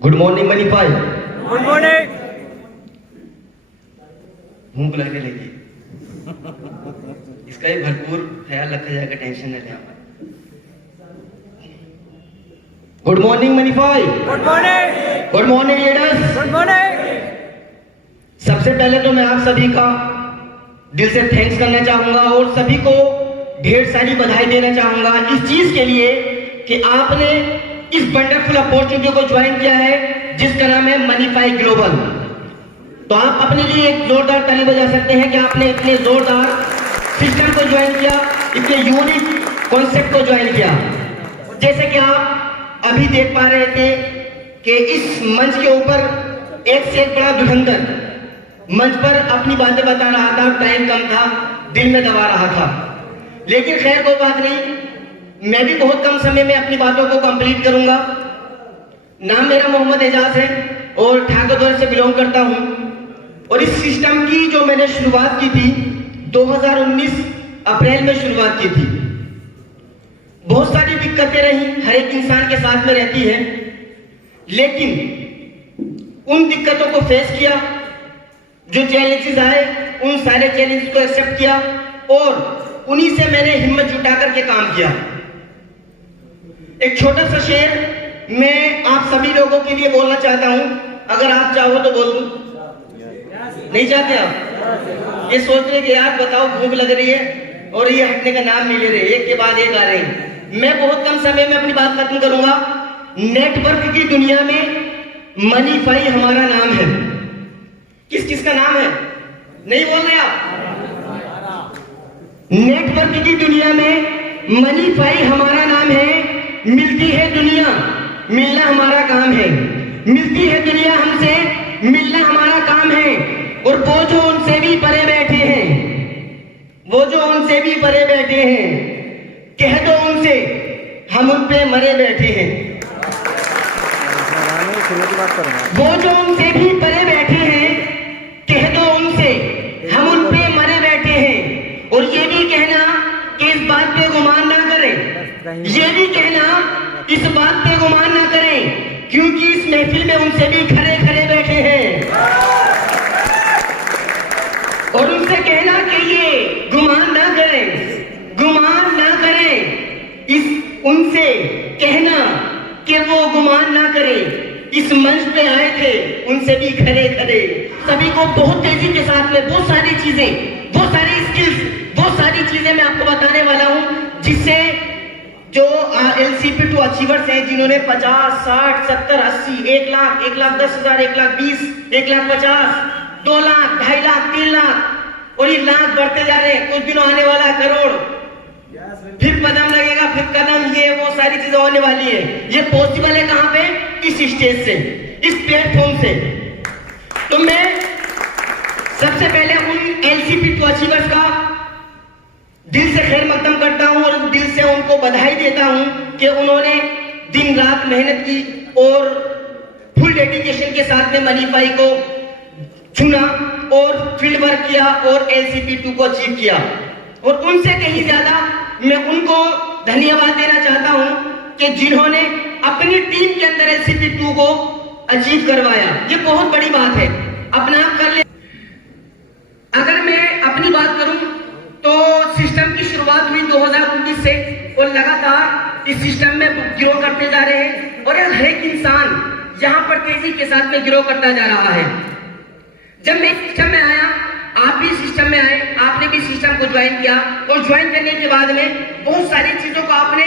Good morning money भाई। Good morning. भूख लगने लगी, इसका ही भरपूर ख्याल रखा जाएगा, टेंशन न लें। गुड मॉर्निंग मनी भाई। Good morning. Good morning leaders. Good morning. सबसे पहले तो मैं आप सभी का दिल से थैंक्स करना चाहूंगा और सभी को ढेर सारी बधाई देना चाहूंगा इस चीज के लिए कि आपने इस वंडरफुल अपॉर्चुनिटी को ज्वाइन किया है जिसका नाम है मनीफाई ग्लोबल। तो आप अपने लिए एक जोरदार ताली बजा सकते हैं कि आपने इतने जोरदार सिस्टम को ज्वाइन किया, इतने यूनिक कॉन्सेप्ट को ज्वाइन किया। जैसे कि आप अभी देख पा रहे थे कि इस मंच के ऊपर एक से एक बड़ा धुरंधर मंच पर अपनी बातें बता रहा था, टाइम कम था, दिल में दबा रहा था। लेकिन खैर कोई बात नहीं, मैं भी बहुत कम समय में अपनी बातों को कंप्लीट करूंगा। नाम मेरा मोहम्मद एजाज है और ठाकुरद्वार से बिलोंग करता हूं। और इस सिस्टम की जो मैंने शुरुआत की थी 2019 अप्रैल में शुरुआत की थी। बहुत सारी दिक्कतें रही, हर एक इंसान के साथ में रहती है, लेकिन उन दिक्कतों को फेस किया, जो चैलेंजेस आए उन सारे चैलेंजेस को एक्सेप्ट किया और उन्हीं से मैंने हिम्मत जुटा करके काम किया। एक छोटा सा शेर मैं आप सभी लोगों के लिए बोलना चाहता हूं, अगर आप चाहो तो बोल दूं। नहीं चाहते आप? ये सोच रहे कि यार बताओ भूख लग रही है और ये हटने का नाम नहीं ले रहे, एक के बाद एक आ रहे हैं। मैं बहुत कम समय में अपनी बात खत्म करूंगा। नेटवर्क की दुनिया में मनीफाई हमारा नाम है। किस किस का नाम है? नहीं बोल रहे आप? नेटवर्क की दुनिया में मनीफाई हमारा नाम है। मिलती है दुनिया, मिलना हमारा काम है। मिलती है दुनिया हमसे, मिलना हमारा काम है। और वो जो उनसे भी परे बैठे हैं, वो जो उनसे भी परे बैठे हैं, कह दो उनसे हम उन पे मरे बैठे हैं। वो जो उनसे भी परे बैठे हैं, कह दो उनसे हम उन पे मरे बैठे हैं। और ये भी कहना कि इस बात पे गुमान ना करें, ये भी कहना इस बात पे गुमान ना करें, क्योंकि इस महफिल में उनसे भी खड़े खड़े बैठे हैं। और उनसे कहना कि ये गुमान ना करें, गुमान ना करें। इस उनसे कहना कि वो गुमान ना करें। इस मंच पे आए थे उनसे भी खड़े खड़े। सभी को बहुत तेजी के साथ में बहुत सारी चीजें, बहुत सारी स्किल्स, बहुत सारी चीजें मैं आपको बताने वाला हूं, जिससे जो LCP2 अचीवर्स हैं, जिन्होंने 50, 60, 70, 80, 1 लाख, 1,10,000, 1,20,000, 1,50,000, 2 लाख, 2.5 लाख, 3 लाख और ये लाख बढ़ते जा रहे हैं। कुछ दिनों आने वाला करोड़, फिर कदम लगेगा, फिर कदम, ये वो सारी चीजें होने वाली है। ये पॉसिबल है कहां पे? इस स्टेज से, इस प्लेटफॉर्म से। तो मैं सबसे पहले उन LCP2 अचीवर्स का दिल से खैर मकदम करता हूं और दिल से उनको बधाई देता हूं कि उन्होंने दिन रात मेहनत की और फुल डेडिकेशन के साथ में मनीफाई को चुना और फील्ड वर्क किया और LCP2 को अचीव किया। और उनसे कहीं ज्यादा मैं उनको धन्यवाद देना चाहता हूं कि जिन्होंने अपनी टीम के अंदर LCP2 को अचीव करवाया। ये बहुत बड़ी बात है, अपना आप कर ले। अगर मैं अपनी बात करूं तो सिस्टम की शुरुआत हुई 2019 से और लगातार इस सिस्टम में ग्रो करते जा रहे हैं और हर एक इंसान यहां पर तेजी के साथ में ग्रो करता जा रहा है। जब मैं सिस्टम में आया, आप भी सिस्टम में आए, आपने भी सिस्टम को ज्वाइन किया और ज्वाइन करने के बाद में बहुत सारी चीजों को आपने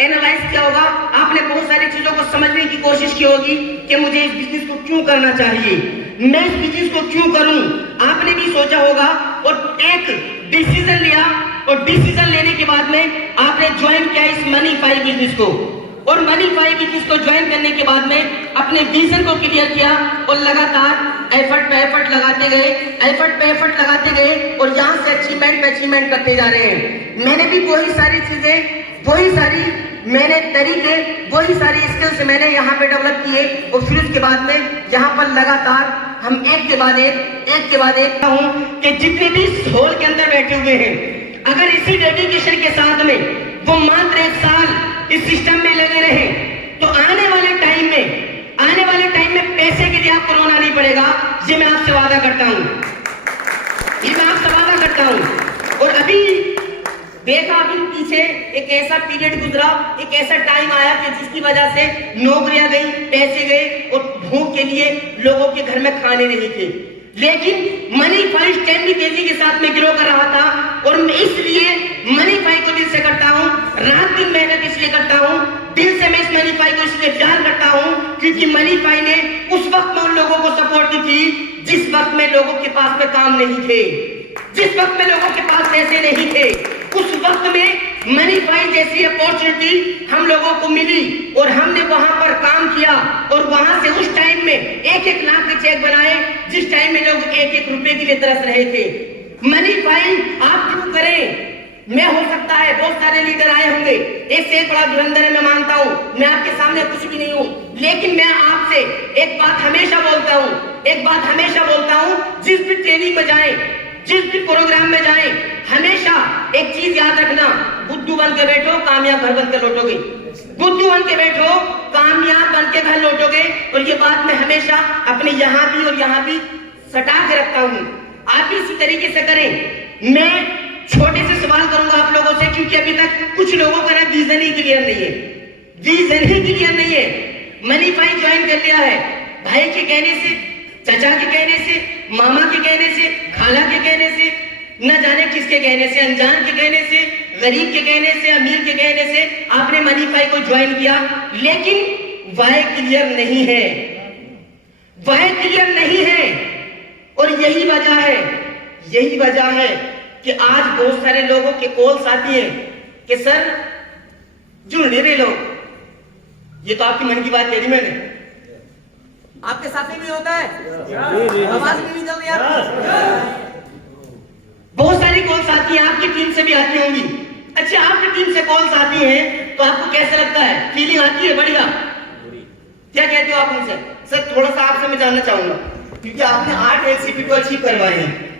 एनालाइज किया होगा, आपने बहुत सारी चीजों को समझने की कोशिश की होगी कि मुझे इस बिजनेस को क्यों करना चाहिए, मैं इस बिजनेस को क्यों करूं। आपने भी सोचा होगा और एक डिसीजन लिया और डिसीजन लेने के बाद में आपने ज्वाइन किया इस मनीफाई बिजनेस को। और मनीफाई बिजनेस को ज्वाइन करने के बाद में अपने विजन को क्लियर किया और लगातार एफर्ट पे एफर्ट लगाते गए, एफर्ट पे एफर्ट लगाते गए और यहाँ से अचीवमेंट पे अचीवमेंट करते जा रहे हैं। मैंने भी वही सारी चीजें, वही सारी मैंने तरीके, वही सारी स्किल्स मैंने यहाँ पे डेवलप किए और फिर उसके बाद में यहाँ पर लगातार हम एक के बाद एक हूँ कि जितने भी हॉल के अंदर बैठे हुए हैं, अगर इसी डेडिकेशन के साथ में वो मात्र 1 साल इस सिस्टम में लगे रहे तो आने वाले टाइम में ऐसा पीरियड गुजरा, एक ऐसा टाइम आया कि जिसकी वजह से नौकरियां गई, पैसे गए और भूख के लिए लोगों के घर में खाने नहीं थे। लेकिन मनी फाइव स्टैंड भी तेजी के साथ में ग्रो कर रहा था और मैं इसलिए मनी फाइव को दिल से करता हूँ, रात दिन मेहनत इसलिए करता हूँ, दिल से मैं इस मनी फाइव को इसलिए प्यार करता हूँ क्योंकि मनी फाइव ने उस वक्त में उन लोगों को सपोर्ट की थी जिस वक्त में लोगों के पास में काम नहीं थे, जिस वक्त में लोगों के पास पैसे नहीं थे। उस वक्त में मनी फाइव जैसी अपॉर्चुनिटी हम लोगों को मिली और हमने वहां पर काम किया और वहां से उस टाइम में 1-1 लाख के चेक बनाए जिस टाइम में लोग 1-1 रुपए के लिए तरस रहे थे। मनी फाइव आप क्यों करें? मैं हो सकता है बहुत सारे लीडर आए होंगे, एक से एक बड़ा धुरंधर है, मैं मानता हूं, मैं आपके सामने कुछ भी नहीं हूं, लेकिन मैं आपसे एक बात हमेशा बोलता हूं, जिस भी ट्रेनिंग में जाएं, जिस भी प्रोग्राम में जाएं, हमेशा एक चीज याद रखना, बुद्धू बन के बैठो, कामयाब घर बन के लौटोगे। बुद्धू बन के बैठो, कामयाब बन के घर लौटोगे। और ये बात मैं हमेशा अपने यहाँ भी और यहाँ भी सटा के रखता हूँ। आप भी इसी तरीके से करें। मैं छोटे से सवाल करूंगा आप लोगों से क्योंकि अभी तक कुछ लोगों का ना विजन ही क्लियर नहीं है, विजन ही क्लियर नहीं है। मनी फाइव ज्वाइन कर लिया है, भाई के कहने से, चाचा के कहने से, मामा के कहने से, खाला के कहने से, न जाने किसके कहने से, अनजान के कहने से, गरीब के कहने से, अमीर के कहने से आपने मनी फाइव को ज्वाइन किया, लेकिन वाय क्लियर नहीं है, वाय क्लियर नहीं है। और यही वजह है कि आज बहुत सारे लोगों के कॉल्स आती हैं कि सर जुड़ नहीं रहे लोग। ये तो आपकी मन की बात कह दी मैंने, आपके साथ में भी होता है, आवाज नहीं निकल रही आपकी। बहुत सारी कॉल्स आती हैं, आपकी टीम से भी आती होंगी। अच्छा, आपकी टीम से कॉल्स आती हैं तो आपको कैसा लगता है? फीलिंग आती है बढ़िया? क्या कहते हो आप उनसे? सर थोड़ा सा आपसे मैं जानना चाहूंगा क्योंकि आपने 8 LCP को अचीव करवाए हैं।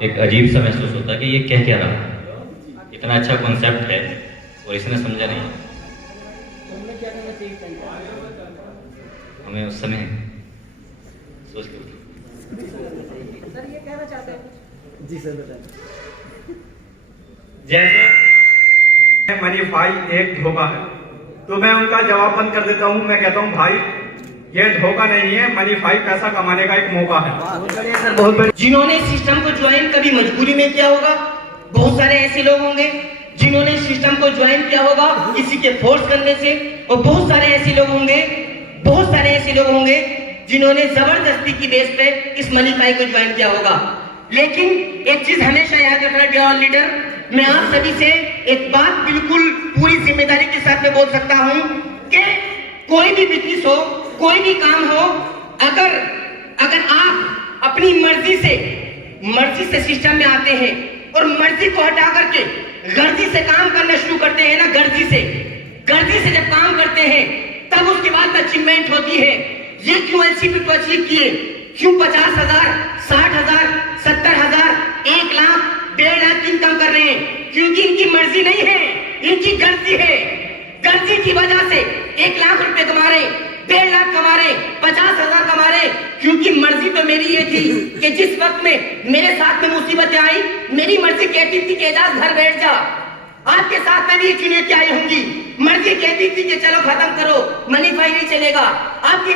एक अजीब सा महसूस होता है कि ये क्या रहा है, इतना अच्छा कॉन्सेप्ट है और इसने समझा नहीं। हमें उस समय सोच के सर ये कहना चाहते हैं। जी सर बताएं। जैसे मनी फाइव एक धोखा है तो मैं उनका जवाब बंद कर देता हूं। मैं कहता हूं भाई ये धोखा नहीं है, मनी फाइव पैसा कमाने का एक मौका है। सर बहुत बढ़िया। जिन्होंने सिस्टम को ज्वाइन कभी मजबूरी में किया होगा, बहुत सारे ऐसे लोग होंगे जिन्होंने सिस्टम को ज्वाइन किया होगा किसी के फोर्स करने से, और बहुत सारे ऐसे लोग होंगे जिन्होंने जबरदस्ती की बेस पे इस मनी फाइव को ज्वाइन किया होगा। लेकिन एक चीज हमेशा याद रखना डियर लीडर, मैं आप सभी से एक बात बिल्कुल पूरी जिम्मेदारी के साथ में बोल सकता हूं कि कोई भी बिजनेस हो, कोई भी काम हो, अगर आप अपनी मर्जी से सिस्टम में आते हैं और मर्जी को हटा करके गर्जी से काम करना शुरू करते हैं ना, गर्जी से जब काम करते हैं तब उसके बाद अचीवमेंट होती है। ये क्यों LCP को अचीव किए? क्यों 50,000, 60,000, 70,000, 1 लाख, 1.5 लाख इनकम कर रहे हैं? क्योंकि इनकी मर्जी नहीं है, इनकी गर्जी है। गर्जी की वजह से 1 लाख रुपए कमा रहे, 1.5 लाख कमा रहे, 50,000 कमा रहे, क्योंकि मर्जी तो मेरी ये थी कि जिस वक्त में मेरे साथ में मुसीबतें आई, मेरी मर्जी कहती थी कि एजाज घर बैठ जा। आपके साथ में भी चुनौती आई होंगी, मर्जी कहती थी कि चलो खत्म करो, मनी फाइव नहीं चलेगा। आपकी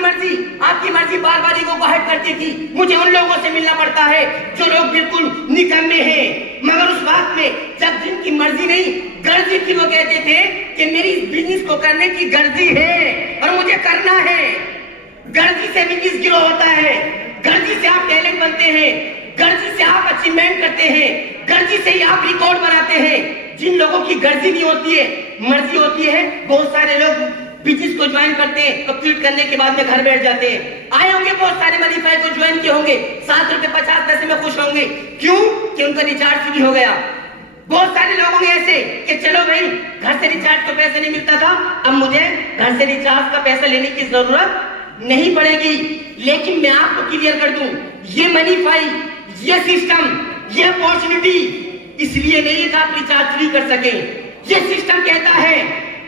मर्जी बार बार ईगो को हट करती थी। मुझे उन लोगों से मिलना पड़ता है जो लोग बिल्कुल निकम्मे हैं, मगर उस बात में जब जिनकी मर्जी नहीं गर्जी थी, वो कहते थे कि मेरी इस बिजनेस को करने की गर्जी है और मुझे करना है। गर्जी से बिजनेस ग्रो होता है, गर्जी से आप टैलेंट बनते हैं, गर्जी से आप अचीवमेंट करते हैं, गर्जी से ही आप रिकॉर्ड बनाते हैं। जिन लोगों की गर्जी नहीं होती है, मर्जी होती है, बहुत सारे लोग बिजनेस को ज्वाइन करते हैं, कंप्लीट करने के बाद में घर बैठ जाते हैं। आए होंगे बहुत सारे मनी फाइव को ज्वाइन किए होंगे, 7 रुपए 50 पैसे में खुश होंगे। क्यों? कि उनका रिचार्ज फ्री हो गया। बहुत सारे लोग होंगे ऐसे कि चलो भाई घर से रिचार्ज को पैसे नहीं मिलता था, अब मुझे घर से रिचार्ज का पैसा लेने की जरूरत नहीं पड़ेगी। लेकिन मैं आपको क्लियर कर दूं, ये मनी फाइव, ये सिस्टम, ये अपॉर्चुनिटी इसलिए नहीं है कि आप रिचार्ज फ्री कर सके। ये सिस्टम कहता है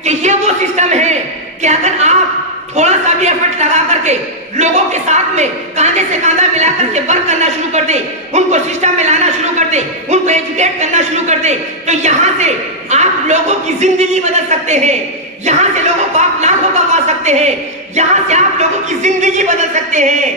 कि ये वो सिस्टम है कि अगर आप थोड़ा सा भी एफर्ट लगा करके लोगों के साथ में कांधे से कांधा मिलाकर के वर्क करना शुरू कर दे, उनको सिस्टम में लाना शुरू कर दे, उनको एजुकेट करना शुरू कर दे, तो यहाँ से आप लोगों की जिंदगी बदल सकते हैं, यहाँ से लोगों को आप लाखों कमा सकते हैं, यहाँ से आप लोगों की जिंदगी बदल सकते हैं।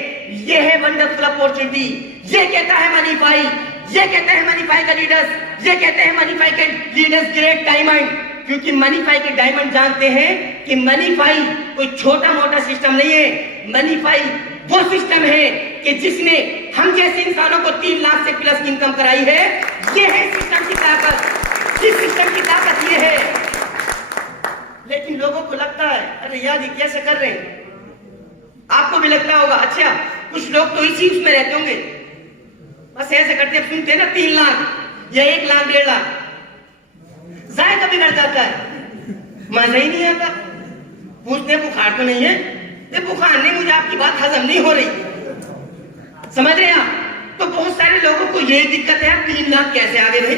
ये है वंडरफुल अपॉर्चुनिटी। ये कहता है मनीफाई, ये कहते हैं मनीफाई का लीडर्स, ये कहते हैं मनीफाई के लीडर्स ग्रेट डायमंड, क्योंकि मनीफाई के डायमंड जानते हैं कि मनीफाई कोई छोटा मोटा सिस्टम नहीं है। मनीफाई वो सिस्टम है कि जिसने हम जैसे इंसानों को 3 लाख से प्लस इनकम कराई है। ये है सिस्टम की ताकत, इस सिस्टम की ताकत ये है। लेकिन लोगों को लगता है अरे यार ये कैसे कर रहे हैं, आपको भी लगता होगा। अच्छा, कुछ लोग तो इसी उसमें रहते होंगे, बस ऐसे करते सुनते हैं ना 3 लाख या 1 लाख 1.5 लाख, जायका बिगड़ जाता है, मजा ही नहीं आता। पूछते बुखार तो नहीं है, ये बुखार नहीं, मुझे आपकी बात हजम नहीं हो रही, समझ रहे हैं आप। तो बहुत सारे लोगों को ये दिक्कत है 3 लाख कैसे आ गए,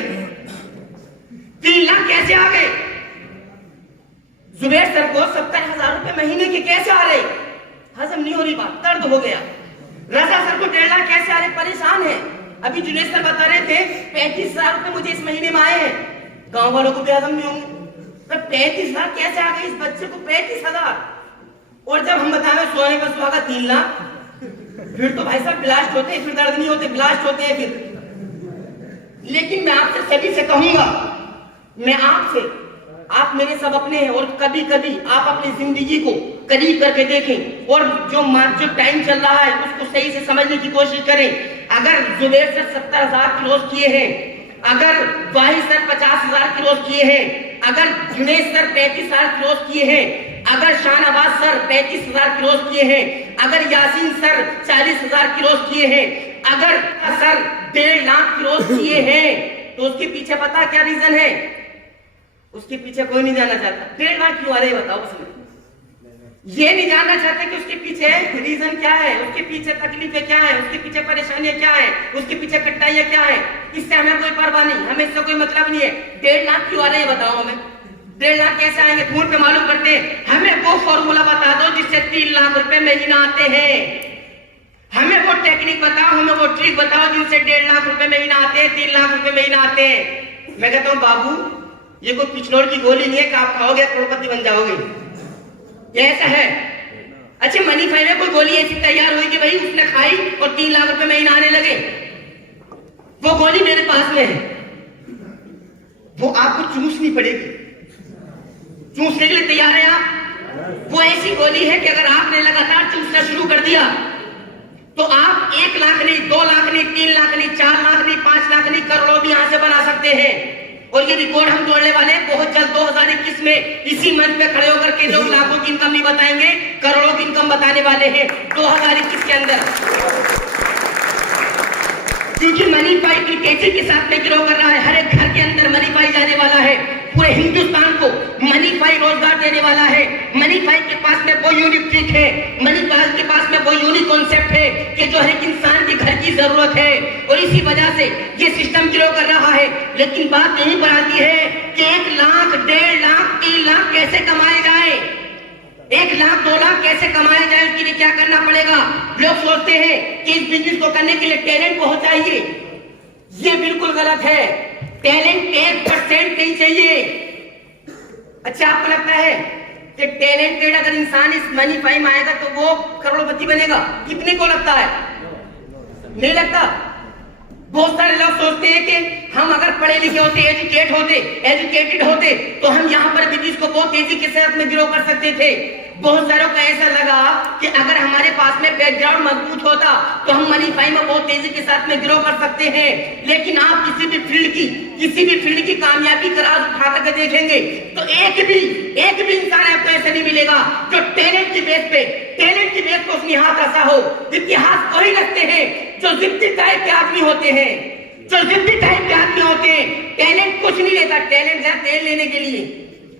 3 लाख कैसे आ गए। जुबैर सर को 70,000 रुपए महीने के कैसे आ रहे, हजम नहीं हो रही बात, दर्द हो गया। रजा सर को 1.5 लाख कैसे आ रहे, परेशान है। अभी जुनेद सर बता रहे थे 35,000 रुपए मुझे इस महीने में आए हैं, गांव वालों को भी हजम नहीं होंगे। तो 35,000 कैसे आ गए इस बच्चे को, 35,000। और जब हम बताए सोने पर सुहागा 3 लाख, फिर तो भाई साहब ब्लास्ट होते हैं, फिर दर्द नहीं होते, ब्लास्ट होते हैं फिर। लेकिन मैं आपसे सभी से कहूंगा, मैं आपसे, आप मेरे सब अपने हैं, और कभी कभी आप अपनी जिंदगी को करीब करके देखें और जो टाइम चल रहा है उसको सही से समझने की कोशिश करें। अगर जुबैर सर 70,000 की रोज किए हैं, अगर वाहिद सर 50,000 की रोज किए हैं, अगर जुनेद सर 35,000 की रोज किए हैं, अगर शाहनवाज सर 35,000 की रोज किए हैं, अगर यासीन सर 40,000 की रोज किए हैं, अगर सर 1.5 लाख की रोज किए हैं, तो उसके पीछे पता क्या रीजन है, उसके पीछे कोई नहीं जानना चाहता। 1.5 लाख क्यों आ रहे बताओ, उसमें ये नहीं जानना चाहते कि उसके पीछे रीजन क्या है, उसके पीछे तकलीफें क्या है, उसके पीछे परेशानियां क्या है, उसके पीछे कठिनाइयां क्या है। इससे हमें कोई परवाह नहीं, हमें इससे कोई मतलब नहीं है। 1.5 लाख क्यों आ रहे हैं बताओ हमें, 1.5 लाख कैसे आएंगे, फोन पे मालूम करते हैं। हमें वो फॉर्मूला बता दो जिससे 3 लाख रुपए महीना आते हैं, हमें वो टेक्निक बताओ, हमें वो ट्रिक बताओ जिनसे 1.5 लाख रुपए महीना आते हैं, 3 लाख रुपए महीना आते हैं। मैं कहता हूँ बाबू ये कोई पिछलोड़ की गोली नहीं है कि आप खाओगे करोड़पति बन जाओगे, ये ऐसा है। अच्छा, मनीफाई में कोई गोली ऐसी तैयार हुई कि भाई उसने खाई और 3 लाख रुपए महीना आने लगे, वो गोली मेरे पास में है, वो आपको चूसनी पड़ेगी। चूसने के लिए तैयार है आप? वो ऐसी गोली है कि अगर आपने लगातार चूसना शुरू कर दिया तो आप 1 लाख नहीं, 2 लाख नहीं, 3 लाख नहीं, 4 लाख नहीं, 5 लाख नहीं, करोड़ों भी यहां से बना सकते हैं। और ये रिकॉर्ड हम तोड़ने वाले हैं बहुत जल्द। 2021 में इसी मंच पे खड़े होकर के लोग लाखों की इनकम नहीं बताएंगे, करोड़ों की इनकम बताने वाले हैं 2021 के अंदर। क्योंकि मनीफाई की तेजी के साथ में ग्रो कर रहा है, हर एक घर के अंदर मनीफाई जाने वाला है, पूरे हिंदुस्तान को मनीफाई रोजगार देने वाला है। मनीफाई के पास में वो यूनिक ट्रिक है, मनीफाई के पास में वो यूनिक कॉन्सेप्ट है कि जो हर एक इंसान के घर की जरूरत है, और इसी वजह से ये सिस्टम ग्रो कर रहा है। लेकिन बात यहीं पर आती है कि 1 लाख, 1.5 लाख, 3 लाख कैसे कमाए जाए, 1 लाख, 2 लाख कैसे कमाए जाए, उसके लिए क्या करना पड़ेगा। लोग सोचते हैं कि इस बिजनेस को करने के लिए टैलेंट बहुत चाहिए, ये बिल्कुल गलत है। टैलेंट 1% नहीं चाहिए। अच्छा, आपको लगता है कि टैलेंटेड अगर इंसान इस मनीफाई में आएगा तो वो करोड़पति बनेगा? कितने को लगता है? नहीं लगता। बहुत सारे लोग सोचते हैं कि हम अगर पढ़े लिखे होते, एजुकेटेड होते तो हम यहाँ पर बिजनेस को बहुत तेजी के साथ में ग्रो कर सकते थे। बहुत सारों को ऐसा लगा कि अगर हमारे पास में बैकग्राउंड मजबूत होता तो हम मनीफाई में बहुत तेजी के साथ में ग्रो कर सकते हैं। लेकिन आप किसी भी फील्ड की कामयाबी का राज उठा करके देखेंगे तो एक भी इंसान आपको ऐसा नहीं मिलेगा जो टैलेंट की बेस पे उसने हाथ रसा हो। इतिहास वही रखते हैं जो जिद्दी टाइप के आदमी होते हैं, टैलेंट कुछ नहीं लेता, टैलेंट है तेल लेने के लिए।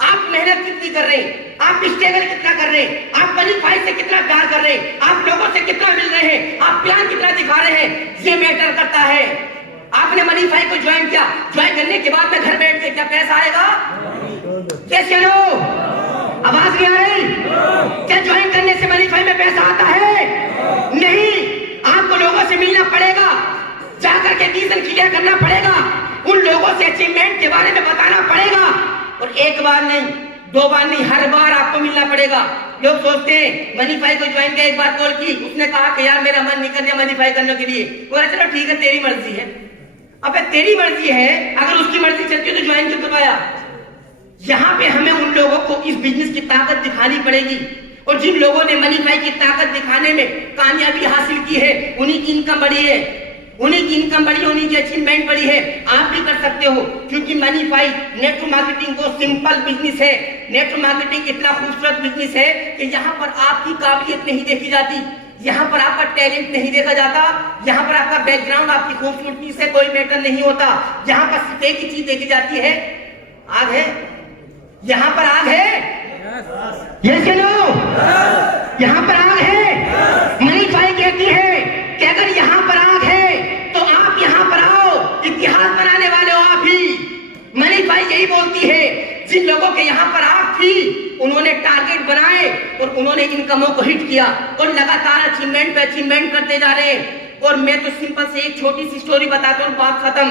आप मेहनत कितनी कर रहे हैं, आप स्ट्रगल कितना कर रहे हैं, आप मनीफाई से कितना प्यार कर रहे हैं, आप लोगों से कितना मिल रहे हैं, आप प्यार कितना दिखा रहे हैं, ये मैटर करता है। आपने मनीफाई को ज्वाइन किया, ज्वाइन करने के बाद में घर बैठ के क्या पैसा आएगा? कैसे लो? आवाज नहीं आ रही? क्या ज्वाइन करने से मनीफाई में पैसा आता है? उस अचीवमेंट के बारे में बताना पड़ेगा, और एक बार नहीं, 2 बार नहीं, हर बार आपको मिलना पड़ेगा। लोग सोचते हैं मनीफाई को ज्वाइन किया, एक बार कॉल की, उसने कहा कि यार मेरा मन नहीं कर रहा मनीफाई करने के लिए, बोला चलो ठीक है तेरी मर्जी है। अबे तेरी मर्जी है, अगर उसकी मर्जी चलती तो ज्वाइन क्यों करवाया? यहाँ पे हमें उन लोगों को इस बिजनेस की ताकत दिखानी पड़ेगी, और जिन लोगों ने मनीफाई की ताकत दिखाने में कामयाबी हासिल की है, उन्हीं की इनकम बढ़ी है, उन्हीं की इनकम बढ़ी, उन्हीं की अचीवमेंट बढ़ी है। आप भी कर सकते हो, क्योंकि मनीफाई नेटवर्क मार्केटिंग को सिंपल बिजनेस है। नेटवर्क मार्केटिंग इतना खूबसूरत बिजनेस है कि यहाँ पर आपकी काबिलियत नहीं देखी जाती, यहाँ पर आपका टैलेंट नहीं देखा जाता, यहाँ पर आपका बैकग्राउंड, आपकी खूबसूरती से कोई मैटर नहीं होता। यहाँ पर सिर्फ एक ही चीज देखी जाती है, आग है, यहाँ पर आग है, यस या नो? यहाँ पर आग है। मनीफाई कहती है कि अगर यहाँ पर आग है तो आप यहाँ पर आओ, इतिहास बनाने वाले हो आप ही। मनीफाई यही बोलती है, जिन लोगों के यहाँ पर आग थी उन्होंने टारगेट बनाए और उन्होंने इनकमों को हिट किया और लगातार अचीवमेंट पे अचीवमेंट करते जा रहे हैं। और मैं तो सिंपल से एक छोटी सी स्टोरी बताता हूँ, बात खत्म।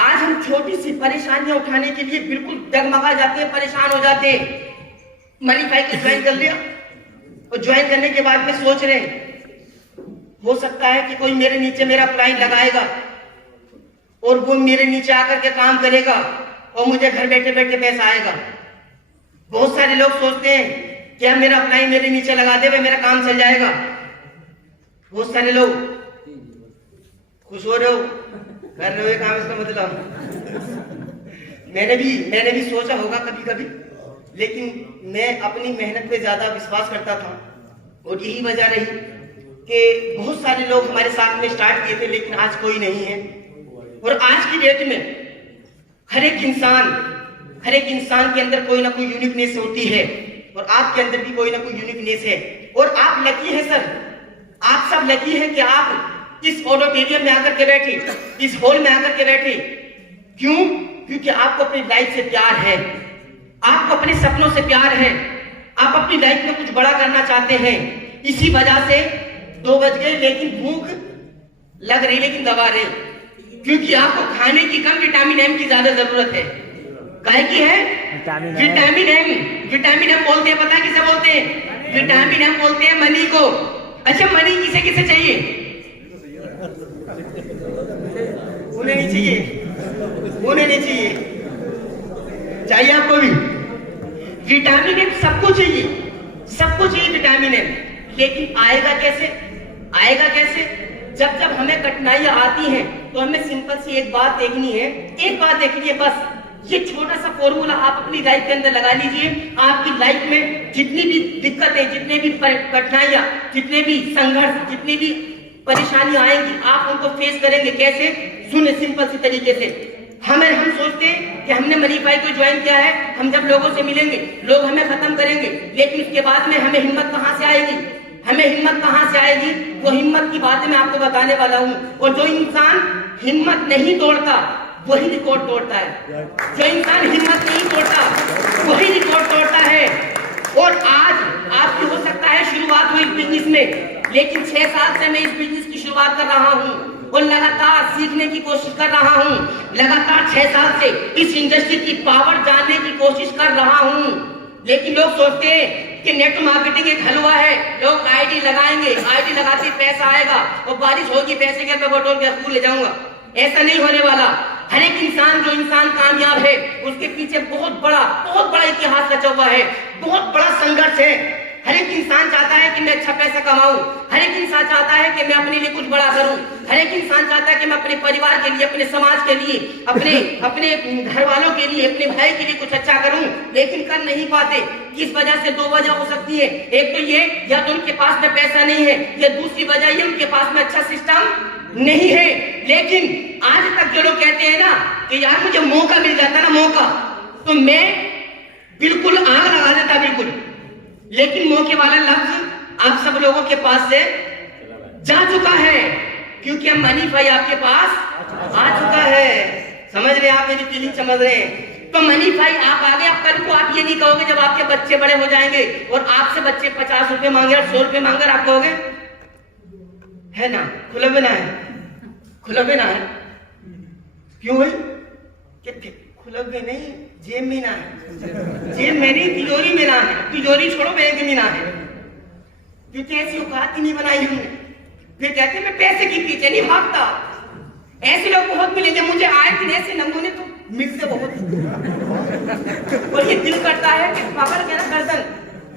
आज हम छोटी सी परेशानियां उठाने के लिए बिल्कुल डगमगा जाते हैं, परेशान हो जाते हैं। मनीफाई को ज्वाइन कर लिया, और ज्वाइन करने के बाद में सोच रहे हैं हो सकता है कि कोई मेरे नीचे मेरा क्लाइंट लगाएगा और वो मेरे नीचे आकर के काम करेगा और मुझे घर बैठे बैठे पैसा आएगा। बहुत सारे लोग सोचते हैं कि मेरा क्लाइंट मेरे नीचे लगा दे, मेरा काम चल जाएगा। बहुत सारे लोग खुश हो रहे हो, कर रहे हो काम, इसका मतलब मैंने भी सोचा होगा कभी कभी, लेकिन मैं अपनी मेहनत पे ज्यादा विश्वास करता था, और यही वजह रही कि बहुत सारे लोग हमारे साथ में स्टार्ट किए थे, लेकिन आज कोई नहीं है। और आज की डेट में हर एक इंसान के अंदर कोई ना कोई यूनिकनेस होती है, और आपके अंदर भी कोई ना कोई यूनिकनेस है। और आप लकी हैं सर, आप सब लकी हैं कि आप इस ऑडिटोरियम में आकर के बैठे, इस हॉल में आकर के बैठे। क्यों? क्योंकि आपको अपनी लाइफ से प्यार है, आपको अपने सपनों से प्यार है, आप अपनी लाइफ में कुछ बड़ा करना चाहते हैं। इसी वजह से 2 बज गए, लेकिन भूख लग रही, लेकिन दबा रहे, क्योंकि आपको खाने की कम विटामिन एम की ज्यादा जरूरत है। काहे की है? Vitamin M. विटामिन एम बोलते हैं, पता है किसे बोलते हैं? विटामिन एम बोलते हैं मनी को। अच्छा, मनी किसे किसे चाहिए? उन्हें नहीं चाहिए, उन्हें नहीं चाहिए, चाहिए आपको भी। विटामिन एम सबको चाहिए, सबको चाहिए विटामिन एम। लेकिन आएगा कैसे? आएगा कैसे? जब जब हमें कठिनाइयां आती हैं तो हमें सिंपल सी एक बात देखनी है, एक बात देखनी है बस। ये छोटा सा फॉर्मूला आप अपनी लाइफ के अंदर लगा लीजिए। आपकी लाइफ में जितनी भी दिक्कतें, जितने भी कठिनाइयां, जितने भी संघर्ष, जितनी भी परेशानियां आएंगी, आप उनको फेस करेंगे कैसे? सुने सिंपल सी तरीके से। हम सोचते हैं कि हमने मनीफाई को ज्वाइन किया है, हम जब लोगों से मिलेंगे लोग हमें खत्म करेंगे, लेकिन उसके बाद में हमें हिम्मत कहां से आएगी? हमें हिम्मत कहां से आएगी? वो हिम्मत की बातें मैं आपको बताने वाला हूं। और जो इंसान हिम्मत नहीं तोड़ता वही रिकॉर्ड तोड़ता है। जो इंसान हिम्मत नहीं तोड़ता वही रिकॉर्ड तोड़ता है। और आज आपकी हो सकता है शुरुआत हुई बिजनेस में, लेकिन 6 साल से मैं इस बिजनेस की शुरुआत कर रहा हूं और लगातार सीखने की कोशिश कर रहा हूं। लगातार 6 साल से इस इंडस्ट्री की पावर जानने की कोशिश कर रहा हूं। लेकिन लोग सोचते हैं कि नेटवर्क मार्केटिंग एक हलवा है, लोग आईडी लगाएंगे, आईडी लगाते ही पैसा आएगा और बारिश होगी, पैसे के बटोर के स्कूल ले जाऊंगा। ऐसा नहीं होने वाला। हर एक इंसान, जो इंसान कामयाब है, उसके पीछे बहुत बड़ा इतिहास रचा हुआ है, बहुत बड़ा संघर्ष है। हर एक इंसान चाहता है कि मैं अच्छा पैसा कमाऊं, हर एक इंसान चाहता है कि मैं अपने लिए कुछ बड़ा करूं, हर एक इंसान चाहता है कि मैं अपने परिवार के लिए, अपने समाज के लिए, अपने घर वालों के लिए, अपने भाई के लिए कुछ अच्छा करूं, लेकिन कर नहीं पाते। किस वजह से? 2 वजह हो सकती है। एक तो ये, या तो उनके पास में पैसा नहीं है, या दूसरी वजह ये उनके पास में अच्छा सिस्टम नहीं है। लेकिन आज तक जो लोग कहते हैं ना कि यार मुझे मौका मिल जाता ना, मौका, तो मैं बिल्कुल आग लगा देता, बिल्कुल। लेकिन मौके वाला लफ्ज आप सब लोगों के पास से जा चुका है, क्योंकि अब मनीफाई आपके पास आ चुका है। समझ रहे हैं आप? मेरी फीलिंग समझ रहे हैं? तो मनीफाई आप आ गए। अब कल को आप ये नहीं कहोगे जब आपके बच्चे बड़े हो जाएंगे और आपसे बच्चे 50 रुपए मांगे और 100 रुपए मांगे, आप कहोगे है ना, खुला बिना है, खुला बिना है, क्यों भाई? कि खुलब में नहीं, जेब में ना है। जेब में नहीं, तिजोरी में ना है। तिजोरी छोड़ो, बैंक में ना है। क्योंकि ऐसी औकात ही नहीं बनाई हमने। फिर कहते मैं पैसे की पीछे नहीं भागता। ऐसे लोग बहुत मिलेंगे मुझे, आए दिन ऐसे नमूने तो मिलते बहुत। और ये दिल करता है कि पकड़ के ना गर्दन,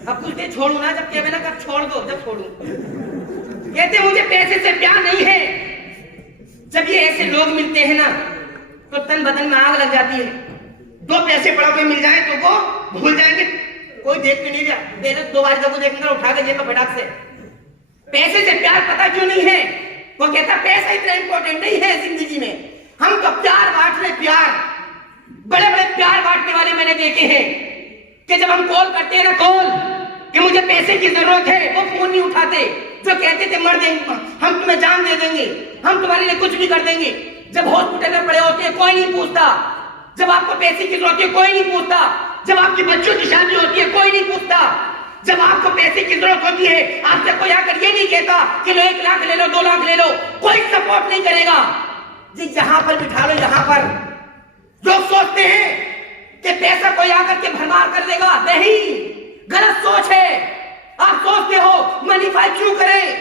अब कुछ देर छोड़ू ना, जब कहवे ना कब छोड़ दो, जब छोड़ू। कहते मुझे पैसे से प्यार नहीं है। जब ये ऐसे लोग मिलते हैं ना तो तन बदन में आग लग जाती है। 2 पैसे पड़ा हुए मिल जाए तो वो भूल जाएंगे, कोई देख के नहीं जा, 2 बार जब वो देखेंगे उठा के जेब में फटाक से। पैसे से प्यार पता क्यों नहीं है? वो कहता पैसा इतना इंपॉर्टेंट नहीं है जिंदगी में। हम तो प्यार बांट रहे, प्यार। बड़े बड़े प्यार बांटने वाले मैंने देखे हैं कि जब हम कॉल करते हैं ना, कॉल कि मुझे पैसे की जरूरत है, वो फोन नहीं उठाते। जो कहते थे मर देंगे हम, तुम्हें जान दे देंगे, हम तुम्हारे लिए कुछ भी कर देंगे। जब हॉस्पिटल में पड़े होते हैं कोई नहीं पूछता। जब आपको पैसे की जरूरत है कोई नहीं पूछता। जब आपके बच्चों की शादी होती है कोई नहीं पूछता। जब आपको पैसे की जरूरत होती है आपसे कोई आकर ये नहीं कहता कि लो 1 लाख ले लो, 2 लाख ले लो, कोई सपोर्ट नहीं करेगा जी। यहाँ पर बिठा लो, यहाँ पर लोग सोचते हैं कि पैसा कोई आकर के भरमार कर देगा। नहीं, गलत सोच है। आप सोचते हो मनीफाई क्यों करें,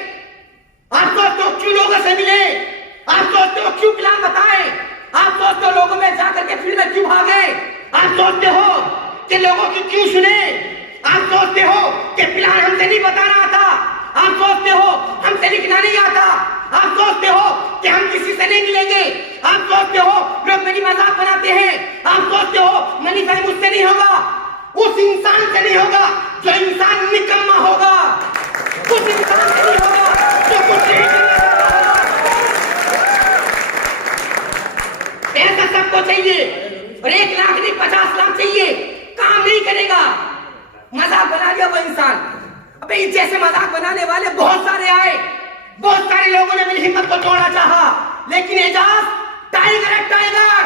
आप सोचते हो क्यों लोगों से मिले, आप सोचते हो क्यों प्लान बताएं, आप सोचते हो लोगों में जाकर के फील्ड में क्यों भागे, आप सोचते हो कि लोगों की क्यों सुने, आप सोचते हो कि प्लान हमसे नहीं बताना आता, आप सोचते हो हमसे लिखना नहीं आता, आप सोचते हो कि हम किसी से नहीं मिलेंगे, आप सोचते हो लोग मेरी मजाक बनाते हैं, आप सोचते हो मनीफाई मुझसे नहीं होगा, उस इंसान से नहीं होगा जो इंसान निकम्मा होगा, उस इंसान से नहीं होगा जो कुछ नहीं करेगा। पैसा सबको चाहिए और 1 लाख नहीं 50 लाख चाहिए, काम नहीं करेगा। मजाक बना लिया वो इंसान। अबे इस जैसे मजाक बनाने वाले बहुत सारे आए, बहुत सारे लोगों ने मेरी हिम्मत को तोड़ना चाहा, लेकिन एजाज टाइगर है, टाइगर।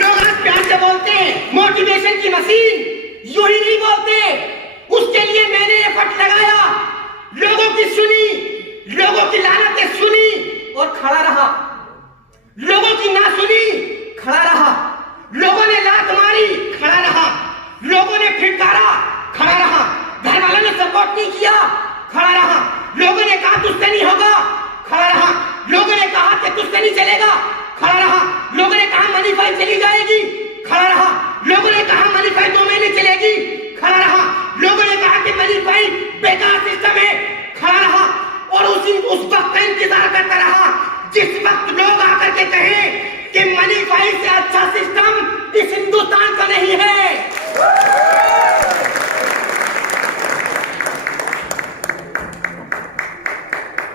लोग आज प्यार से बोलते हैं मोटिवेशन की मशीन, यूं ही नहीं बोलते। उसके लिए मैंने एफर्ट लगाया, लोगों की सुनी, लोगों की लानतें सुनी और खड़ा रहा, लोगों की ना सुनी, खड़ा रहा, लोगों ने लात मारी, खड़ा रहा, लोगों ने फिटकारा, खड़ा रहा, घर वालों ने सपोर्ट नहीं किया, खड़ा रहा, लोगों ने कहा तुझसे नहीं होगा, खड़ा रहा, लोगों ने कहा कि तुझसे नहीं चलेगा, खड़ा रहा, लोगों ने कहा मनीफाई चली जाएगी, खड़ा रहा, लोगों ने कहा मनीफाई 2 महीने चलेगी, खड़ा रहा, लोगों ने कहा कि मनीफाई बेकार सिस्टम है, खड़ा रहा, और उस वक्त का इंतजार करता रहा जिस वक्त लोग आकर के कहें कि मनीफाई से अच्छा सिस्टम इस हिंदुस्तान का नहीं है।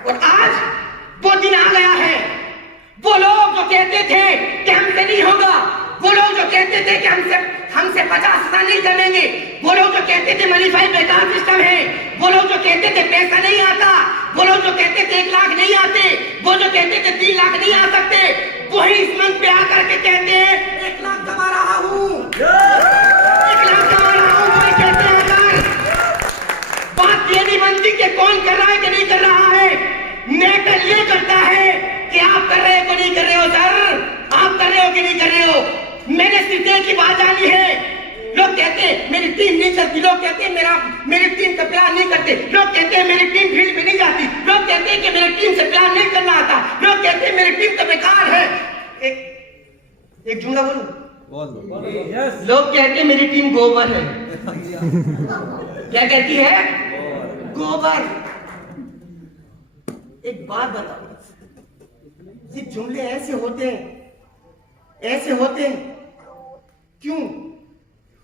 और आज वो दिन आ गया है। वो लोग जो कहते थे कि हमसे नहीं होगा, वो लोग जो कहते थे कि हमसे 50,000 नहीं जमेंगे, वो लोग जो कहते थे मनीफाई बेकार सिस्टम है, वो लोग जो कहते थे पैसा नहीं आता, वो लोग जो कहते थे 1 लाख नहीं आते, वो जो कहते थे 3 लाख नहीं आ सकते, वही इस मंच पे आकर के कहते हैं 1 लाख कमा रहा हूं, 1 लाख कमा रहा हूं। वही कहते हैं अगर बात ये नहीं बनती कि कौन कर रहा है कि नहीं कर रहा है, मैटर ये करता है कि आप कर रहे हो कि नहीं कर रहे हो। सर आप कर रहे हो कि नहीं कर रहे हो। मैंने सिर्फ एक ही बात जानी है, लोग कहते हैं मेरी टीम नहीं चलती, लोग कहते हैं मेरी टीम का प्लान नहीं करते, लोग कहते हैं मेरी टीम फील्ड पे नहीं जाती, लोग कहते हैं कि मेरी टीम से प्लान नहीं करना आता, लोग कहते हैं मेरी टीम तो बेकार है। एक जुमला बोलूं, लोग कहते हैं मेरी टीम गोबर है। क्या कहती है? गोबर। एक बात बताओ, ये जुमले ऐसे होते हैं क्यों?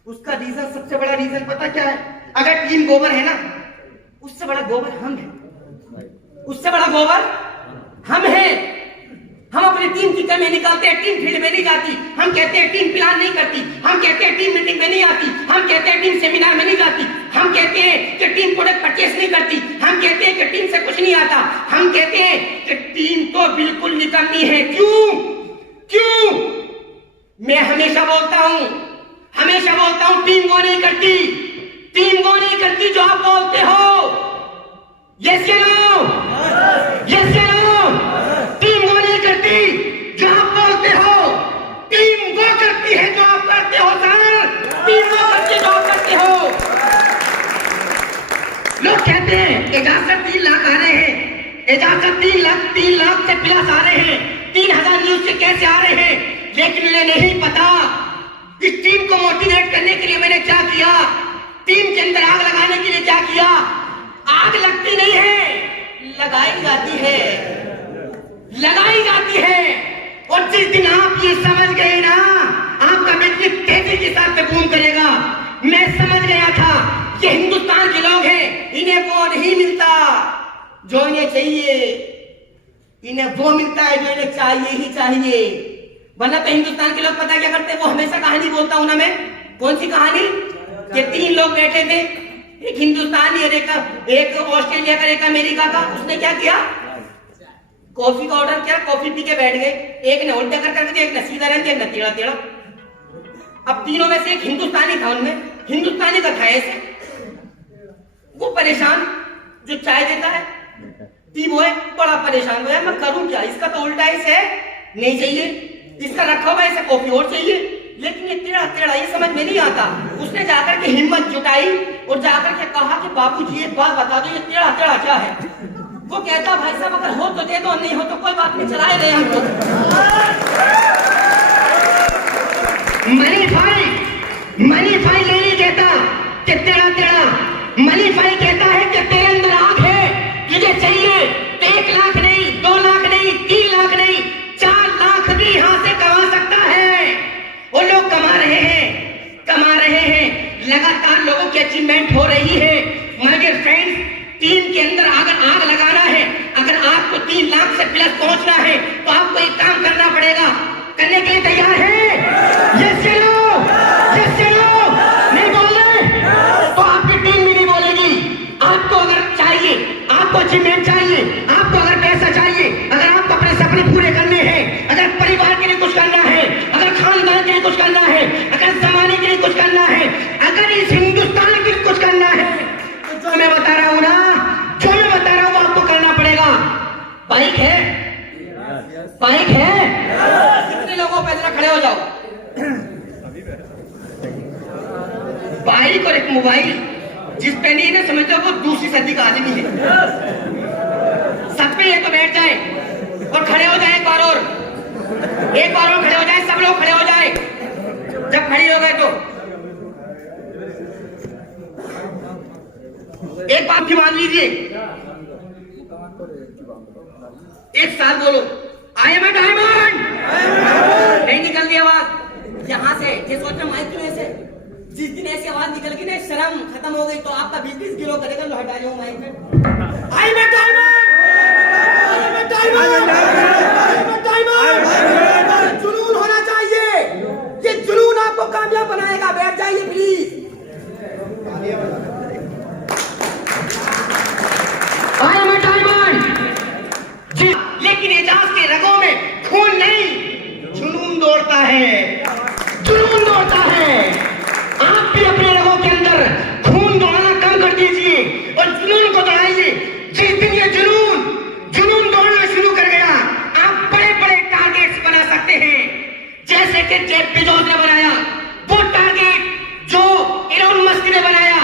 उसका रीजन, सबसे बड़ा रीजन पता क्या है? अगर टीम गोबर है ना, उससे बड़ा गोबर हम हैं, उससे बड़ा गोबर हम हैं। हम अपनी टीम की कमी निकालते हैं, टीम फील्ड में नहीं जाती, हम कहते हैं टीम प्लान नहीं करती, हम कहते हैं टीम मीटिंग में नहीं आती, हम कहते हैं टीम सेमिनार में नहीं जाती, हम कहते हैं कि टीम प्रोडक्ट परचेस नहीं करती, हम कहते हैं कि टीम से कुछ नहीं आता, हम कहते हैं कि टीम तो बिल्कुल निकम्मी है। क्यों? मैं हमेशा बोलता हूं टीम वो नहीं करती जो आप बोलते हो। यस या नो? यस या नो? कहते हैं इजाजत 3 लाख आ रहे हैं, इजाजत 3 लाख से प्लस आ रहे हैं, 3000 न्यूज से कैसे आ रहे हैं, लेकिन उन्हें नहीं पता इस टीम को मोटिवेट करने के लिए मैंने क्या किया, टीम के अंदर आग लगाने के लिए क्या किया। आग लगती नहीं है, लगाई जाती है, लगाई जाती है। और जिस दिन आप ये समझ गए ना, आपका बिजनेस तेजी के साथ में बूम करेगा। मैं समझ गया था ये हिंदुस्तान के लोग हैं, इन्हें वो नहीं मिलता जो इन्हें चाहिए, इन्हें वो मिलता है जो इन्हें चाहिए ही चाहिए। वरना तो हिंदुस्तान के लोग पता क्या करते हैं, वो हमेशा कहानी बोलता हूं ना मैं। कौन सी कहानी? कि 3 लोग बैठे थे, एक हिंदुस्तानी और एक ऑस्ट्रेलिया का, एक अमेरिका का। उसने क्या किया, कॉफी का ऑर्डर किया, कॉफी पी के बैठ गए। एक ने उल्टा कर करके दिया, एक ने सीधा रंग दिया, एक ने टेढ़ा टेढ़ा। अब तीनों में से एक हिंदुस्तानी था, उनमें हिंदुस्तानी का था ऐसे, वो परेशान, जो चाय देता है टी बॉय बड़ा परेशान हुआ, मैं करूं क्या, इसका तो उल्टा ऐसे नहीं चाहिए, इसका रखा हुआ ऐसे कॉफी और चाहिए, लेकिन ये टेढ़ा टेढ़ा, ये समझ में नहीं आता। उसने जाकर के हिम्मत जुटाई और जाकर के कहा कि बाबूजी एक बात बता दो, ये टेढ़ा टेढ़ा क्या है। वो कहता भाई साहब अगर हो तो दे दो, नहीं हो तो कोई बात नहीं, चलाए रहे हम लोग। मनीफाई नहीं कहता कि टेढ़ा टेढ़ा, मनीफाई कहता है कि तेरे अंदर आग है, तुझे चाहिए तो 1 लाख नहीं, 2 लाख नहीं, 3 लाख नहीं, 4 लाख भी यहां से कमा सकता है। वो लोग कमा रहे हैं, लगातार लोगों की अचीवमेंट हो रही है। माय डियर फ्रेंड्स, टीम के अंदर अगर आग लगाना है, अगर आपको 3 लाख से प्लस पहुंचना है, तो आपको एक काम करना पड़ेगा। करने के लिए तैयार है? यस या नो? यस या नो? नहीं बोल रहे तो आपकी टीम भी नहीं बोलेगी। आपको अगर चाहिए, आपको अचीवमेंट चाहिए, आपको अगर पैसा चाहिए, अगर आपको अपने सपने पूरे करने हैं, अगर परिवार के लिए कुछ करना है, अगर खानदान के लिए कुछ करना है, अगर जमाने के लिए कुछ करना है, अगर इस हिंदुस्तान के लिए कुछ करना है, तो जो मैं बता रहा हूं ना, जो मैं बता रहा हूं आपको करना पड़ेगा। बाइक है, बाइक है, कितने लोगों पे जरा खड़े हो जाओ। बाइक और एक मोबाइल जिस पे नहीं ना समझते वो दूसरी सदी का आदमी है। सब पे ये तो बैठ जाए और खड़े हो जाए, एक बार और खड़े हो जाए, सब लोग खड़े हो जाए। जब खड़ी हो गए तो एक बात की मान लीजिए, एक साथ बोलो, आई एम ए डायमंड। नहीं निकल रही आवाज यहां से, ये सोच रहे माइक क्यों ऐसे। जिस दिन ऐसी आवाज निकल गई ना, शर्म खत्म हो गई, तो आपका 20-20 किलो करेगा, लो हटा जाऊं माइक में। I am a diamond, I am a diamond, I am a diamond. जुनून होना चाहिए, ये जुनून आपको कामयाब बनाएगा। बैठ जाइए please. I am a diamond ji, लेकिन एजाज के रगों में खून नहीं, जुनून दौड़ता है, जुनून दौड़ता है। आप भी अपने रगों के अंदर खून दौड़ना कम कर दीजिए और जुनून को दौड़ाइए। जिस दिन ये जुनून दौड़ना शुरू कर गया, आप बड़े बड़े टारगेट्स बना सकते हैं, जैसे कि जेफ बेजोस ने बनाया वो टारगेट, जो एलोन मस्क ने बनाया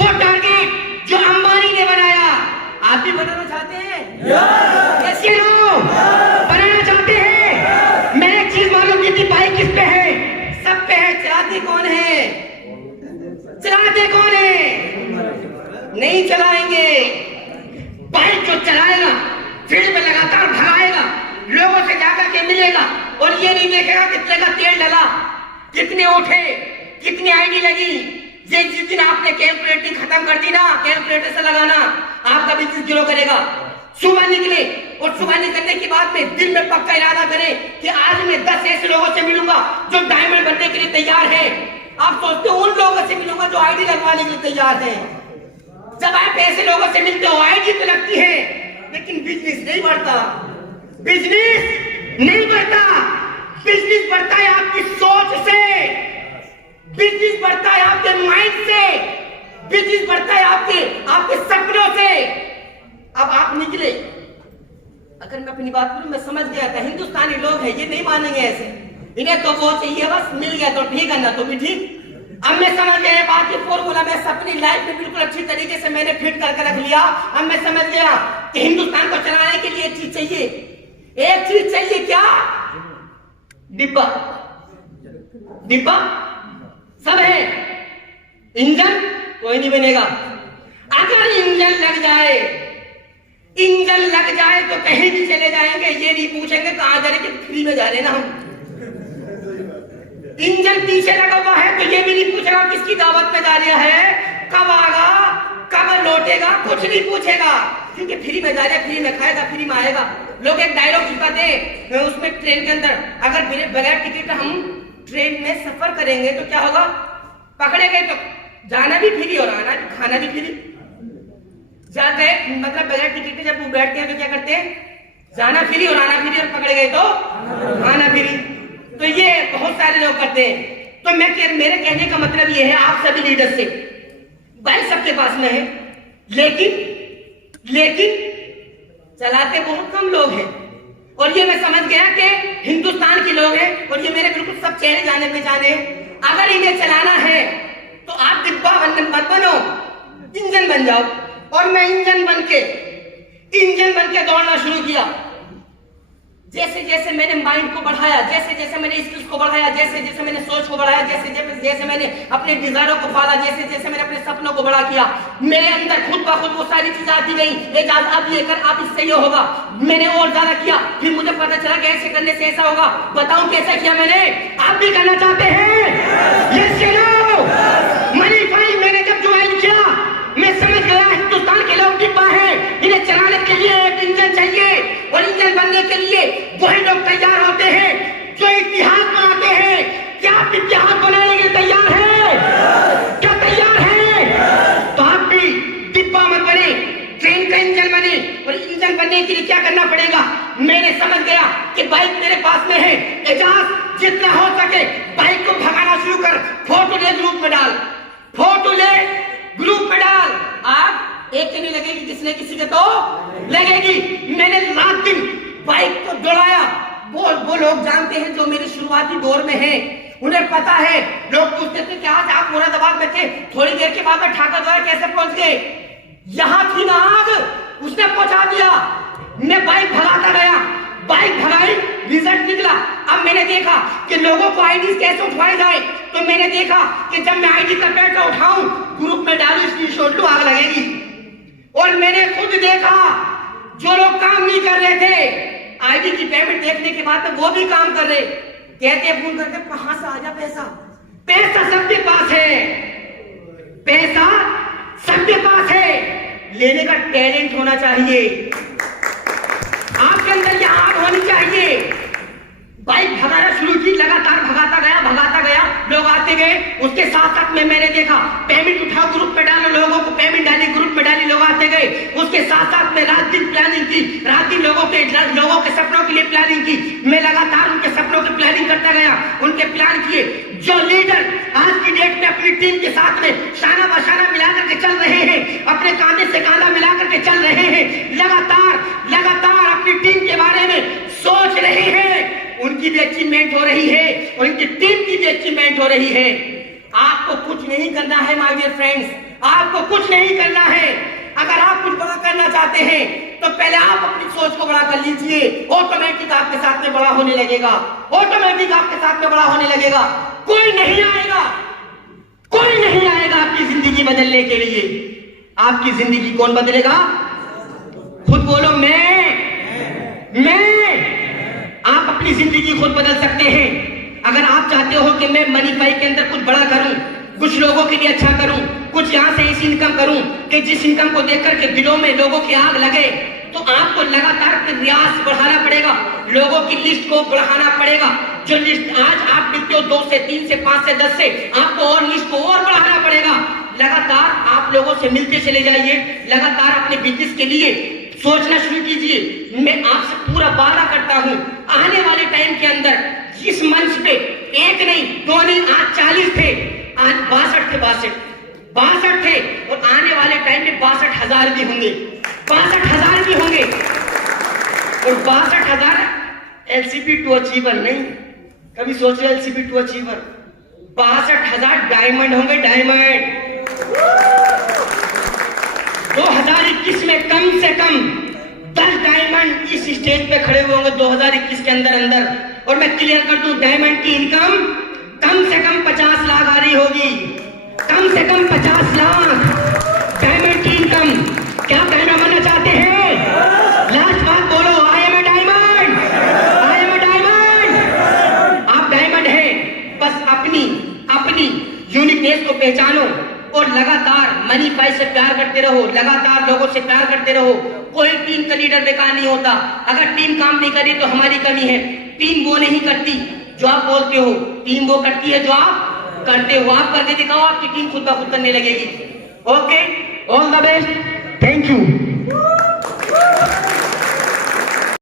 वो टारगेट, जो अंबानी ने बनाया। आप भी बनाना चाहते हैं? यस या नो? बनाना चाहते हैं? मैंने एक चीज मालूम की थी, बाइक किस पे है? सब पे है। चलाते कौन है? चलाते कौन है? नहीं चलाएंगे। बाइक जो चलाएगा, फील्ड में लगातार भगाएगा, लोगों से जाकर के मिलेगा और ये नहीं देखेगा कितने का तेल डला, कितने उठे, कितनी आईडी लगी। ये जिस दिन आपने कैलकुलेटिंग खत्म कर दी ना, कैलकुलेटर से लगाना, आपका बिजनेस ग्रो करेगा। सुबह निकले और सुबह निकलने के बाद में दिल में पक्का इरादा करें कि आज मैं 10 ऐसे लोगों से मिलूंगा जो डायमंड बनने के लिए तैयार है। आप सोचते हो उन लोगों से मिलूंगा जो आईडी लगवाने के लिए तैयार है। जब आप ऐसे लोगों से मिलते हो, आईडी तो लगती है लेकिन बिजनेस नहीं बढ़ता, बिजनेस नहीं बढ़ता। बिजनेस बढ़ता है आपकी सोच से, बिजनेस बढ़ता है आपके माइंड से, बिजनेस बढ़ता है आपके सपनों से। अब आप निकले, अगर मैं अपनी बात करूं, मैं समझ गया था हिंदुस्तानी लोग हैं, ये नहीं मानेंगे ऐसे, इन्हें तो वो चाहिए बस, मिल गया तो ठीक है, ना तो भी ठीक। अब मैं समझ गया ये बात, ये फॉर्मूला मैं अपनी लाइफ में बिल्कुल अच्छी तरीके से मैंने फिट करके रख लिया। अब मैं समझ गया कि हिंदुस्तान को चलाने के लिए एक चीज चाहिए, एक चीज चाहिए, क्या? डिब्बा। डिब्बा सब है, इंजन कोई नहीं बनेगा। अगर इंजन लग जाए, इंजन लग जाए तो कहीं भी चले जाएंगे, ये नहीं पूछेंगे कहां जा रहे, कि फ्री में जा रहे ना हम। इंजन पीछे लगा हुआ है तो ये भी नहीं पूछेगा किसकी दावत में जा रहा है, कब आएगा, कब लौटेगा, कुछ नहीं पूछेगा, क्योंकि फ्री में जा रहा है, फ्री में खाएगा, फ्री में आएगा। लोग एक डायलॉग चिपकाते हैं उसमें, ट्रेन के अंदर अगर बगैर टिकट हम ट्रेन में सफर करेंगे तो क्या होगा, पकड़े गए तो जाना भी फ्री और आना भी, खाना भी फ्री। जाते मतलब बगैर टिकट के जब वो बैठते हैं तो क्या करते हैं, जाना फ्री और आना फ्री, और पकड़े गए तो खाना फ्री। तो ये बहुत सारे लोग करते हैं। तो मेरे कहने का मतलब ये है आप सभी लीडर से, बाइक सबके पास में है, लेकिन चलाते बहुत कम लोग हैं। और ये मैं समझ गया कि हिंदुस्तान के लोग हैं, और ये मेरे बिल्कुल सब चेहरे जाने पहचाने हैं। अगर इन्हें चलाना है तो आप डिब्बा मत बनो, इंजन बन जाओ। और मैं इंजन बन के दौड़ना शुरू किया। जैसे जैसे मैंने माइंड को बढ़ाया, जैसे जैसे मैंने स्किल्स को बढ़ाया, जैसे जैसे मैंने सोच को बढ़ाया, जैसे जैसे मैंने अपने डिजायरों को पाला, जैसे जैसे मैंने अपने सपनों को बड़ा किया, मेरे अंदर खुद ब खुद वो सारी चीजें आती गई। एजाज अब ये कर, आप इससे ये होगा। मैंने और ज्यादा किया, फिर मुझे पता चला कि ऐसे करने से ऐसा होगा। बताऊं कैसे किया मैंने? आप भी करना चाहते हैं? यस या नो? मनी फाइव मैंने जब ज्वाइन किया, मैं समझ गया हिंदुस्तान के लोग डिब्बा है, इन्हें चलाने के लिए एक इंजन चाहिए, और इंजन बनने के लिए वही लोग तैयार होते हैं जो इतिहास बनाते हैं। क्या आप इतिहास बनाने के तैयार हैं? क्या तैयार हैं? तो आप भी डिब्बा मत बने, ट्रेन का इंजन बने। और इंजन बनने के लिए क्या करना पड़ेगा? मैंने समझ गया कि बाइक मेरे पास में है, एजाज जितना हो सके बाइक को भगाना शुरू कर, फोटो ले ग्रुप में डाल, फोटो ले ग्रुप में डाल। आग एक के नहीं लगेगी, किसने किसी के तो लगेगी। मैंने रात दिन बाइक को दौड़ाया। वो लोग जानते हैं जो मेरे शुरुआती दौर में हैं, उन्हें पता है। लोग पूछते थे कि आज आप मुरादाबाद में थे, थोड़ी देर के बाद में ठाकर द्वारा कैसे पहुंच गए? यहां थी ना आग, उसने पहुंचा दिया। मैं बाइक भगाता गया, बाइक भगाई, रिजल्ट निकला। अब मैंने देखा कि लोगों को आईडी कैसे उठवाई जाए। तो मैंने देखा कि जब मैं आईडी का पैसा उठाऊं, ग्रुप में डालू, स्क्रीनशॉट लूं, आग लगेगी। और मैंने खुद देखा जो लोग काम नहीं कर रहे थे, आईडी की पेमेंट देखने के बाद वो भी काम कर रहे, कहते फोन करके कहां से आ जा पैसा। पैसा सबके पास है, पैसा सबके पास है, लेने का टैलेंट होना चाहिए, आपके अंदर यह आग होनी चाहिए। बाइक भगाना शुरू की, लगातार भगाता गया, लोग आते गए। उसके साथ साथ में मैंने देखा पेमेंट उठाओ, ग्रुप में डालो, लोगों को पेमेंट डाली, ग्रुप में डाली, लोग आते गए। उसके साथ साथ में रात दिन प्लानिंग की, रात दिन लोगों के सपनों के लिए प्लानिंग की। मैं लगातार उनके सपनों की प्लानिंग करता गया, उनके प्लान किए। जो लीडर आज की डेट में अपनी टीम के साथ में शाना बशाना मिला करके चल रहे हैं, अपने कांधे से कांधा मिला करके चल रहे हैं, लगातार अपनी टीम के बारे में सोच रहे हैं, उनकी भी अचीवमेंट हो रही है और उनकी टीम की भी अचीवमेंट हो रही है। आपको कुछ नहीं करना है माय डियर फ्रेंड्स, आपको कुछ नहीं करना है। अगर आप कुछ बड़ा करना चाहते हैं तो पहले आप अपनी सोच को बड़ा कर लीजिए, ऑटोमेटिक आपके साथ में बड़ा होने लगेगा, ऑटोमेटिक आपके साथ में बड़ा होने लगेगा। कोई नहीं आएगा आपकी जिंदगी बदलने के लिए। आपकी जिंदगी कौन बदलेगा? खुद बोलो, मैं। आप अपनी जिंदगी खुद बदल सकते हैं। अगर आप चाहते हो कि मैं मनी फाइव के अंदर कुछ बड़ा करूं, कुछ लोगों के लिए अच्छा करूं, कुछ यहां से ऐसी इनकम करूं कि जिस इनकम को देखकर के दिलों में लोगों की आग लगे, तो आपको लगातार प्रयास बढ़ाना पड़ेगा, लोगों की लिस्ट को बढ़ाना पड़ेगा। जो लिस्ट आज आप मिलते हो 2 से 3 से 5 से 10 से, आपको और लिस्ट को और बढ़ाना पड़ेगा। लगातार आप लोगों से मिलते चले जाइए, लगातार अपने बिजनेस के लिए सोचना शुरू कीजिए। मैं आपसे पूरा वादा करता हूं, आने वाले टाइम के अंदर इस मंच पे 1 नहीं 2 नहीं, आज 40 थे, आज 62 थे और आने वाले टाइम में 62,000 भी होंगे, 62,000 भी होंगे। और 62,000 LCP टू अचीवर नहीं, कभी सोच रहे LCP टू अचीवर 62,000 डायमंड होंगे, डायमंड। 2021 में कम से कम 10 डायमंड इस स्टेज पे खड़े हुए होंगे 2021 के अंदर। और मैं क्लियर कर दूं, डायमंड की इनकम कम से कम 50 लाख आ रही होगी, कम से कम 50 लाख डायमंड की इनकम। क्या कहना मानना चाहते हैं? लास्ट बात बोलो, I am a diamond, I am a diamond. आप डायमंड हैं, बस अपनी यूनिकनेस को पहचानो और लगातार मनी फाइव से प्यार करते रहो, लगातार लोगों से प्यार करते रहो। कोई टीम का लीडर बेकार नहीं होता। अगर टीम काम नहीं करी तो हमारी कमी है। टीम वो नहीं करती जो आप बोलते हो, टीम वो करती है जो आप करते हो। आप करके दिखाओ, आपकी टीम खुद ब खुद करने लगेगी। Okay, all the best, thank you.